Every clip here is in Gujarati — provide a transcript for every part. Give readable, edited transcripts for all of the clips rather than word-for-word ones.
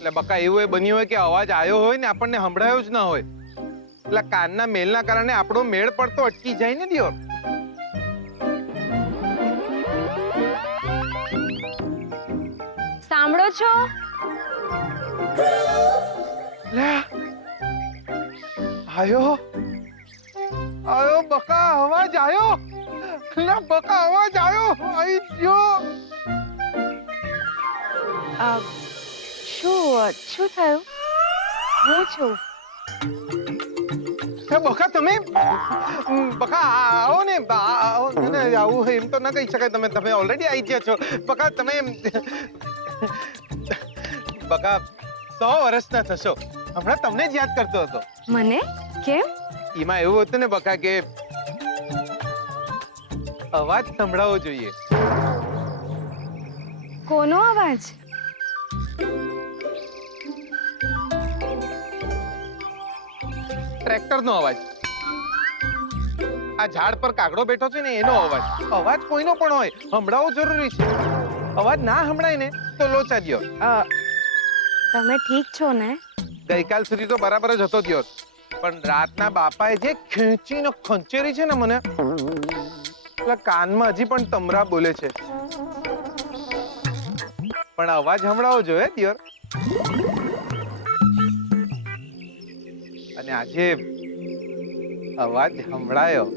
એટલે બકા એવું બન્યું હોય કે અવાજ આવ્યો હોય ને આપણને સંભળાયો જ ના હોય, એટલે કાનના મેલના કારણે આપણો મેળ પડતો અટકી જાય ને દિયોર. સાંભળો છો? લે આયો આયો બકા, અવાજ આયો. લે બકા, અવાજ આયો. આઈ ગયો. શું થયું? હું છું. બકા તમે બકા આવો ને, આવો ને. આવું એમ તો ના કહી શકાય. તમે ઓલરેડી આવી ગયા છો બકા. તમે બકા 100 વર્ષના થશો. હમણાં તમને જ યાદ કરતો હતો. મને? કેમ? એમાં એવું હતું ને બકા કે અવાજ સંભળાવવો જોઈએ. કોનો અવાજ? ટ્રેક્ટરનો અવાજ. આ ઝાડ પર કાગડો બેઠો છે ને એનો અવાજ. અવાજ કોઈનો પણ હોય, સંભળાવવો જરૂરી છે. અવાજ ના સંભળાય ને તો લોચા દ્યો. તમે ઠીક છો ને? ગઈકાલ સુધી તો બરાબર જ હતો દ્યો, પણ રાતના બાપાએ જે ખેંચીને ખંચેરી છે ને મને, એટલે કાનમાં હજી પણ તમરા બોલે છે. પણ અવાજ સંભળાવવો જોઈએ દિયોર. અને આજે અવાજ સંભળાયો.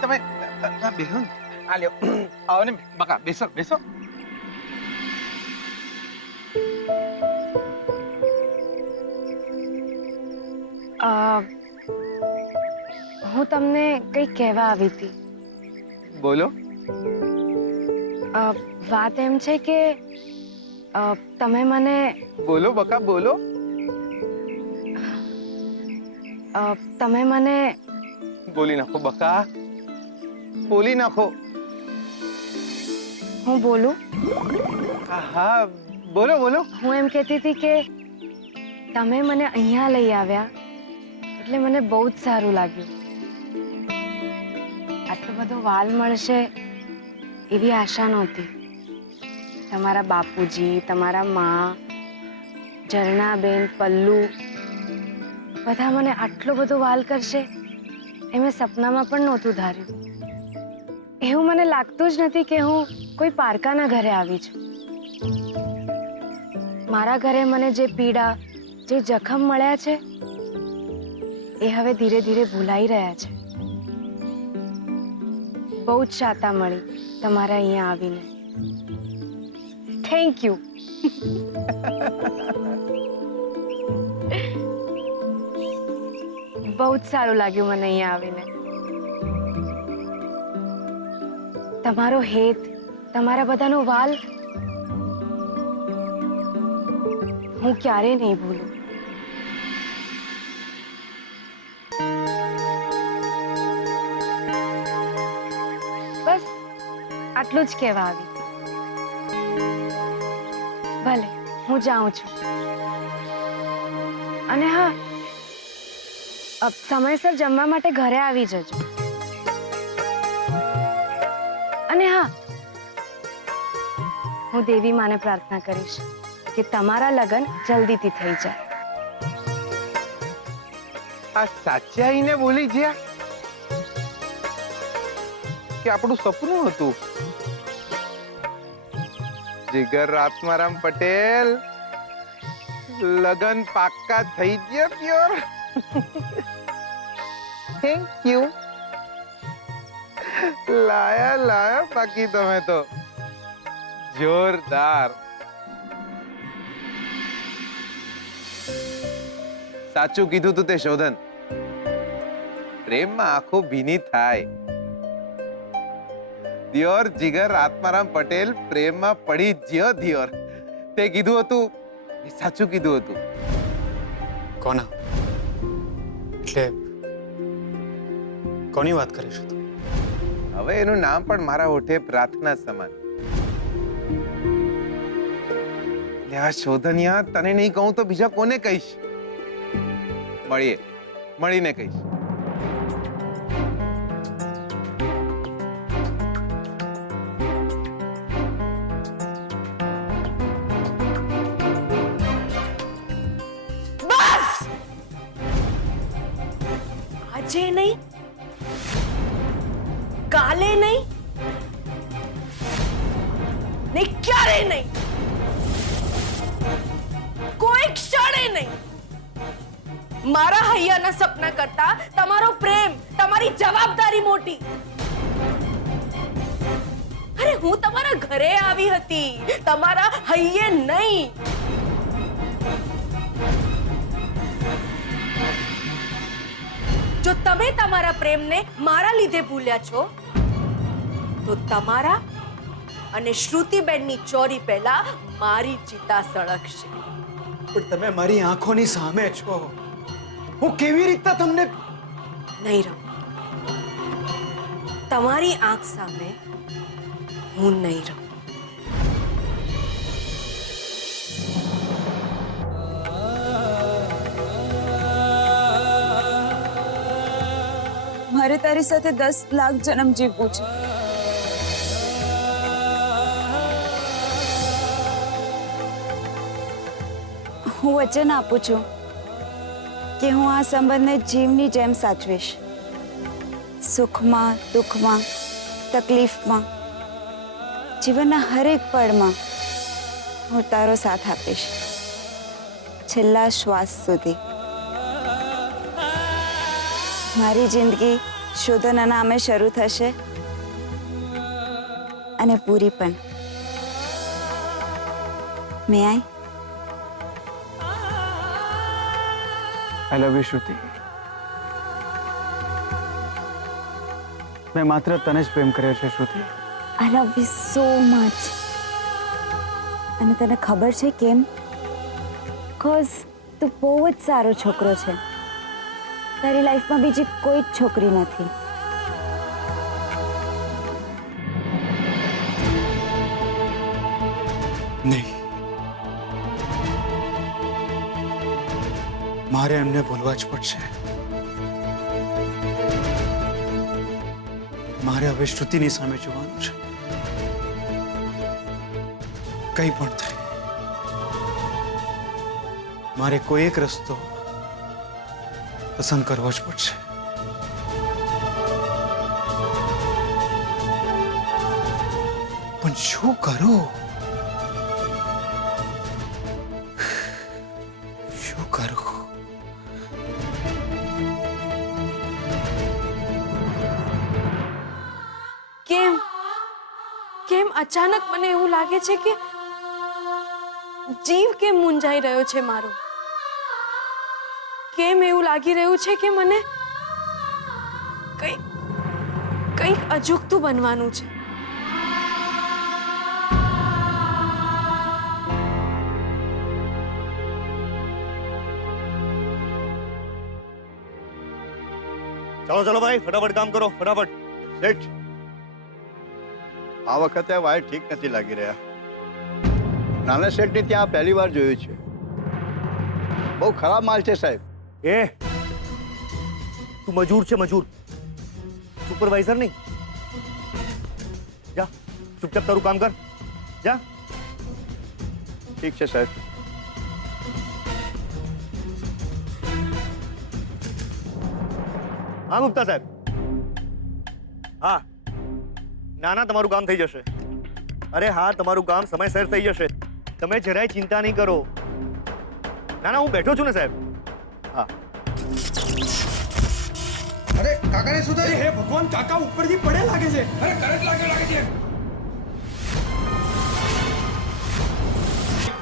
તમે બેહો ને. આ લ્યો, આવો ને બકા, બેસો બેસો. હું તમને કંઈક કહેવા આવી હતી. બોલો. વાત એમ છે કે તમે મને... બોલો બકા, બોલો. તમે મને... બોલી નાખો બકા, બોલી નાખો. હું બોલું? હા બોલો બોલો. હું એમ કહેતી હતી કે તમે મને અહીંયા લઈ આવ્યા એટલે મને બહુ જ સારું લાગ્યું. આટલો બધો વાલ મળશે એવી આશા નહોતી. તમારા બાપુજી, તમારા માં, ઝરણાબેન, પલ્લુ બધા મને આટલો બધો વાલ કરશે એ મેં સપનામાં પણ નહોતું ધાર્યું. એવું મને લાગતું જ નથી કે હું કોઈ પારકાના ઘરે આવી છું. મારા ઘરે મને જે પીડા, જે જખમ મળ્યા છે એ હવે ધીરે ધીરે ભૂલાઈ રહ્યા છે. બહુ જ શાતા મળી તમારા અહીંયા આવીને. Thank you. બહુ જ સારું લાગ્યું મને અહીંયા આવીને. તમારો હેત, તમારા બધાનો વાલ હું ક્યારેય નહીં ભૂલું. બસ આટલું જ કહેવા આવી. ભલે હું જાઉં છું. અને હા, સમયસર જમવા માટે ઘરે આવી જજો. અને હા, હું દેવી માને પ્રાર્થના કરીશ કે તમારા લગ્ન જલ્દીથી થઈ જાય. આ સાચાઈને બોલી જ્યા કે આપણું સપનું હતું. જીગર આત્મારામ પટેલ, લગન પાક્કા થઈ ગયા પ્યોર. Thank you. લાયા બાકી તમે તો જોરદાર. સાચું કીધું તું તે શોધન. પ્રેમમાં આંખો ભીની થાય. દિયોર જીગર આત્મારામ પટેલ પ્રેમમાં પડી જ્યો દિયોર. તે કીધું હતું એ સાચું કીધું હતું. કોના? એટલે કોની વાત કરીશ તું? હવે એનું નામ પણ મારા હોઠે પ્રાર્થના સમાન. આ શોધનિયા તને નહીં કહું તો બીજા કોને કહીશ? મળીને કહીશ. આજે નહીં, કાલે નહીં, ને ક્યારે નહીં, કોઈ ક્ષણે નહીં. મારા હૈયાના સપના કરતા તમારો પ્રેમ, તમારી જવાબદારી મોટી. અરે હું તમારા ઘરે આવી હતી, તમારા હૈયે નહીં. જો તમે તમારા પ્રેમને મારા લીધે ભૂલ્યા છો તો તમારા અને શ્રુતિબેનની ચોરી પહેલા મારી ચિતા સળગશે. પણ તમે મારી આંખોની સામે છો, હું કેવી રીતના તમને નહીં રહું. તમારી આંખ સામે હું નહીં રહું. મારે તારી સાથે 10 લાખ જન્મ જીવવું છે. હું વચન આપું છું કે હું આ સંબંધને જીવની જેમ સાચવીશ. સુખમાં, દુઃખમાં, તકલીફમાં, જીવનના હરેક પળમાં હું તારો સાથ આપીશ, છેલ્લા શ્વાસ સુધી. મારી જિંદગી શોધના નામે શરૂ થશે અને પૂરી પણ. મે આઈ? આઈ લવ યુ શ્રુતિ. મેં માત્ર તને જ પ્રેમ કર્યો છે શ્રુતિ. આઈ લવ યુ સો મચ. અને તને ખબર છે કેમ? કોઝ તું બહુ જ સારો છોકરો છે. તારી લાઈફમાં બીજી કોઈ જ છોકરી નથી. નહીં, મારે એમને ભૂલવા જ પડશે. મારે હવે શ્રુતિની સામે જોવાનું છે. કંઈ પણ થાય, મારે કોઈ એક રસ્તો પસંદ કરવો જ પડશે. પણ શું કરું? શું કરું? કેમ કેમ અચાનક મને એવું લાગે છે કે જીવ કેમ મૂંઝાઈ રહ્યો છે મારો? કેમ એવું લાગી રહ્યું છે કે મને કંઈક અજુગતું બનવાનું છે? चलो चलो भाई फटाफट काम करो फटाफट सेठ આ વખતે વાયર ઠીક નથી લાગી રહ્યા નાના શેઠને ત્યાં પહેલી વાર જોયું છે બહુ ખરાબ માલ છે સાહેબ એ તું મજૂર છે મજૂર સુપરવાઇઝર નહીં જા ચૂપચાપ તારું કામ કર જા ઠીક છે સાહેબ હા ગુપ્તા સાહેબ હા ના ના તમારું કામ થઈ જશે અરે હા તમારું કામ સમયસર થઈ જશે તમે જરાય ચિંતા નહીં કરો ના ના હું બેઠો છું ને સાહેબ હા અરે કાકાને શું થયું? હે ભગવાન, કાકા ઉપરથી પડે લાગે છે. અરે કરંટ લાગે છે.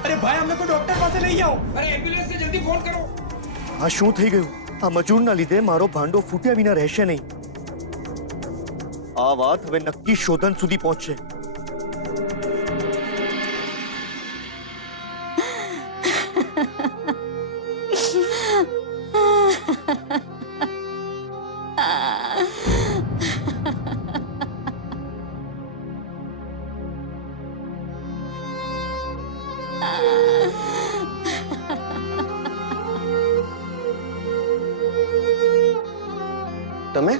અરે ભાઈ, અમને કોઈ ડોક્ટર પાસે લઈ જાઓ. અરે એમ્બ્યુલન્સ ને જલ્દી ફોન કરો. આ શું થઈ ગયું આ મજૂરના લીધે મારો ભાંડો ફૂટ્યા વિના રહેશે નહીં આ વાત હવે નક્કી શોધન સુધી પહોંચશે તમે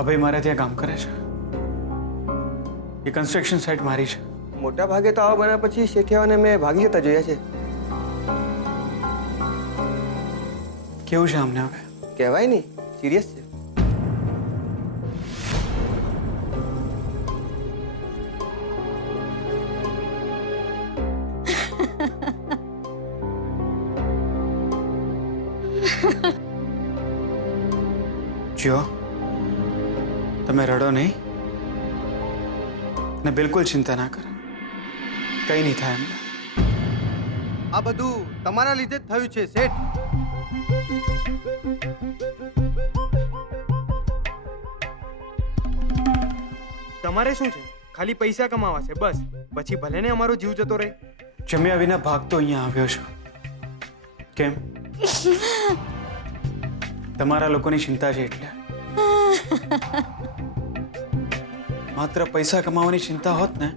અભય મારે ત્યાં કામ કરે છે. એ કન્સ્ટ્રક્શન સાઇટ મારી છે. મોટા ભાગે તો આવા બન્યા પછી શેઠિયાઓને મેં ભાગી જતા જોયા છે. કેવું છે અમને હવે? કહેવાય નહીં, સિરિયસ છે. જો તમે રડો નહીં ને બિલકુલ ચિંતા ના કરો, કંઈ નહીં થાય એમને. આ બધું તમારા લીધે જ થયું છે શેઠ. તમારે શું છે? ખાલી પૈસા કમાવા છે બસ. પછી ભલે ને અમારો જીવ જતો રહે. જમ્યા વિના ભાગતો અહીંયા આવ્યો છું. કેમ? તમારા લોકોની ચિંતા છે એટલે. માત્ર પૈસા કમાવાની ચિંતા હોત ને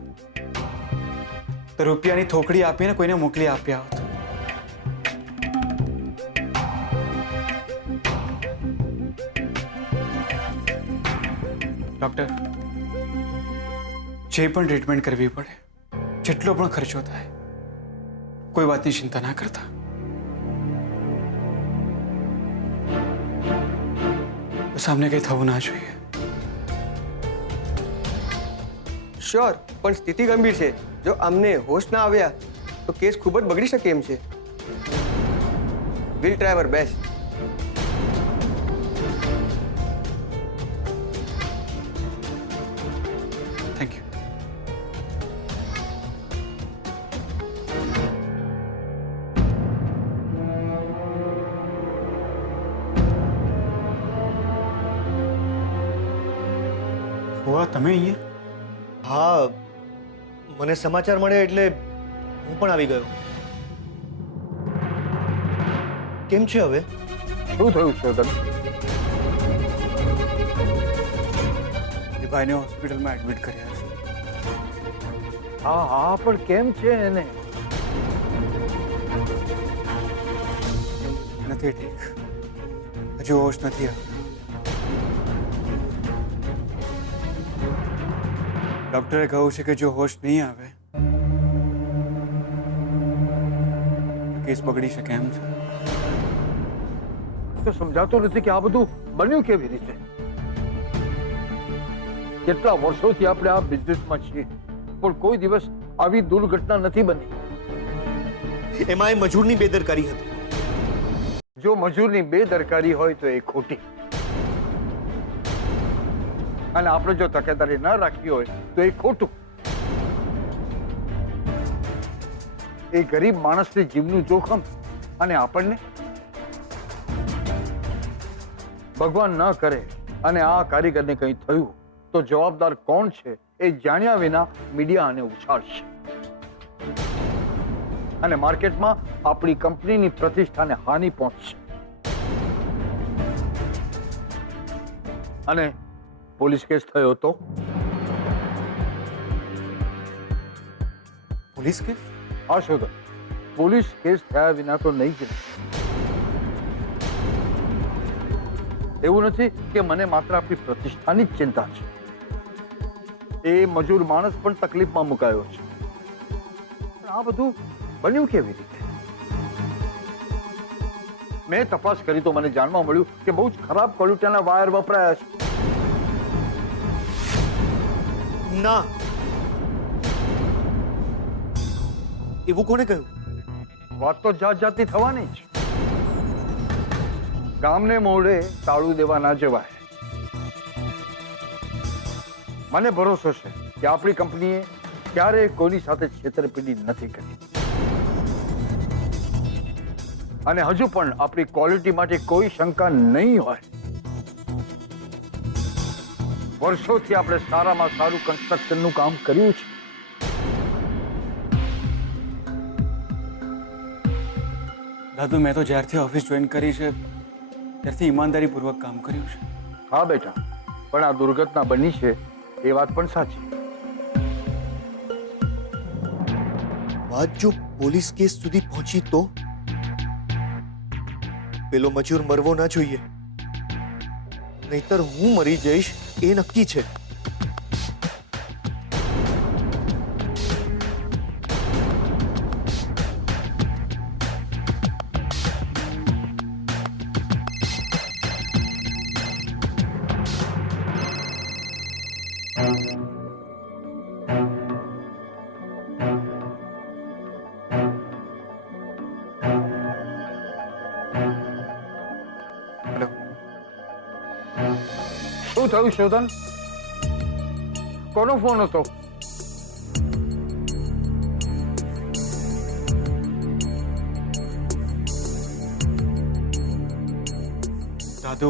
તો રૂપિયાની થોકડી આપીને કોઈને મોકલી આપ્યા હોત. ડોક્ટર, જે પણ ટ્રીટમેન્ટ કરવી પડે, જેટલો પણ ખર્ચો થાય, કોઈ વાતની ચિંતા ના કરતા. બસ આમને કંઈ થવું ના જોઈએ. શ્યોર, પણ સ્થિતિ ગંભીર છે. જો અમને હોશ ના આવ્યા તો કેસ ખૂબ જ બગડી શકે એમ છે. Will try our best. Thank you. ફુવા, તમે અહીંયા? હા, મને સમાચાર મળે એટલે હું પણ આવી ગયો. કેમ છે હવે? શું થયું છે તને? એ ભાઈને હોસ્પિટલમાં એડમિટ કર્યા છે. હા હા, પણ કેમ છે એને? નથી ઠીક, હજુ હોશ નથી આવ્યો. ડોક્ટરે કહ્યું છે કે જો હોશ નહીં આવે તો કેસ બગડી શકે એમ છે. તો સમજાતું નથી કે આ બધું બન્યું કેવી રીતે? કેટલા વર્ષોથી આપણે આ બિઝનેસમાં છીએ પણ કોઈ દિવસ આવી દુર્ઘટના નથી બની. એમાં એ મજૂરની બેદરકારી હતી. જો મજૂરની બેદરકારી હોય તો એ ખોટી, અને આપણે જો તકેદારી ન રાખી હોય તો એ ખોટું. એ ગરીબ માણસને જીવનું જોખમ, અને આપણને ભગવાન ન કરે અને આ કારીગરને કંઈ થયું તો જવાબદાર કોણ છે એ જાણ્યા વિના મીડિયા આને ઉછાળશે અને માર્કેટમાં આપણી કંપનીની પ્રતિષ્ઠાને હાનિ પહોંચશે. અને પોલીસ કેસ થયો તો? Police case? હા શોધો, પોલીસ કેસ થયા વિના તો નહીં જ રહે. એવું નથી કે મને માત્ર આપણી પ્રતિષ્ઠાની જ ચિંતા છે. એ મજૂર માણસ પણ તકલીફમાં મુકાયો છે. પણ આ બધું બન્યું કેવી રીતે? મેં તપાસ કરી તો મને જાણવા મળ્યું કે બહુ જ ખરાબ ક્વોલિટીના વાયર વપરાયા છે. ના, એવું કોને કહ્યું? વાત તો જાત જાતની થવાની જ. ગામને મોઢે તાળું દેવા ના જવાય. મને ભરોસો છે કે આપણી કંપનીએ ક્યારેય કોઈની સાથે છેતરપિંડી નથી કરી અને હજુ પણ આપણી ક્વોલિટી માટે કોઈ શંકા નહીં હોય. વર્ષોથી આપણે સારામાં સારું કન્સ્ટ્રક્શનનું કામ કર્યું છે. દાદુ, મેં તો જ્યારથી ઓફિસ જોઈન કરી છે ત્યારથી ઈમાનદારીપૂર્વક કામ કર્યું છે. હા બેટા, પણ આ દુર્ઘટના બની છે એ વાત પણ સાચી. વાત જો પોલીસ કેસ સુધી પહોંચી તો પેલો મજૂર મરવો ના જોઈએ, નહીતર હું મરી જઈશ એ નક્કી છે. શું થયું શોધન? કોનો ફોન હતો? દાદુ,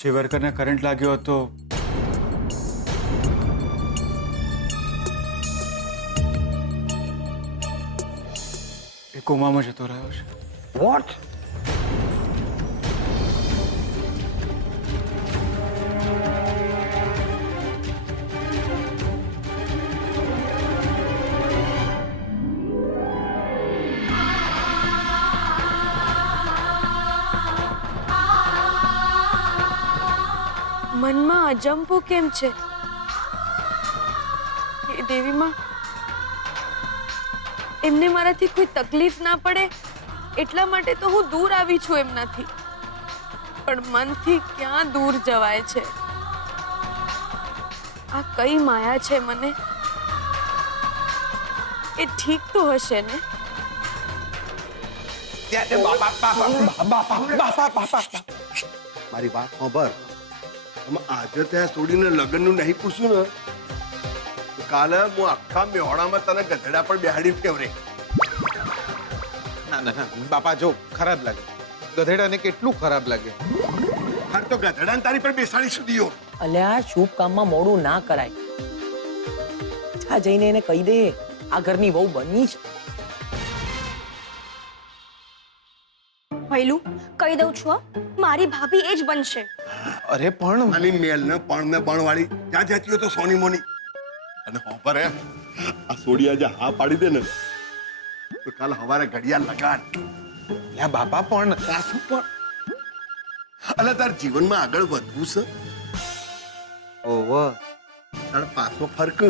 જે વર્કરને કરંટ લાગ્યો હતો એ કોમામાં જતો રહ્યો છે. વોટ? મનમાં અજંપો કેમ છે? હે દેવી માં, એમને મારાથી કોઈ તકલીફ ના પડે એટલા માટે તો હું દૂર આવી છું એમનાથી, પણ મનથી ક્યાં દૂર જવાય છે? આ કઈ માયા છે મને? એ ઠીક તો હશે ને? મારી વાત સાંભળ. આજે ત્યાં છોડીને લગ્નનું નહીં પૂછ્યું ને તો કાલે હું આખા મેહોણામાં તને ગધેડા પર બેહાડી ફેવરે. ના ના ના બાપા, જો ખરાબ લાગે, ગધેડાને કેટલું ખરાબ લાગે. હા તો ગધેડાને તારી પર બેસાડી સુધીઓ. અલ્યા શુભ કામમાં મોડું ના કરાય. જા જઈને એને કહી દે આ ઘરની વહુ બની છે. પહેલું કહી દઉં છું, મારી ભાભી એ જ બનશે. અરે પણ આની મેલ ને પણ ને બણ વાળી જ્યાં જતી હોય તો સોની મોની. અને હોપર હે આ સોડી આજે હા પાડી દે ને તો કાલ હવારે ઘડિયાળ લગાડ. લ્યા બાપા પણ પાછું પણ અલે તાર જીવનમાં આગળ વધવું છે. ઓહો તાર પાછો ફરક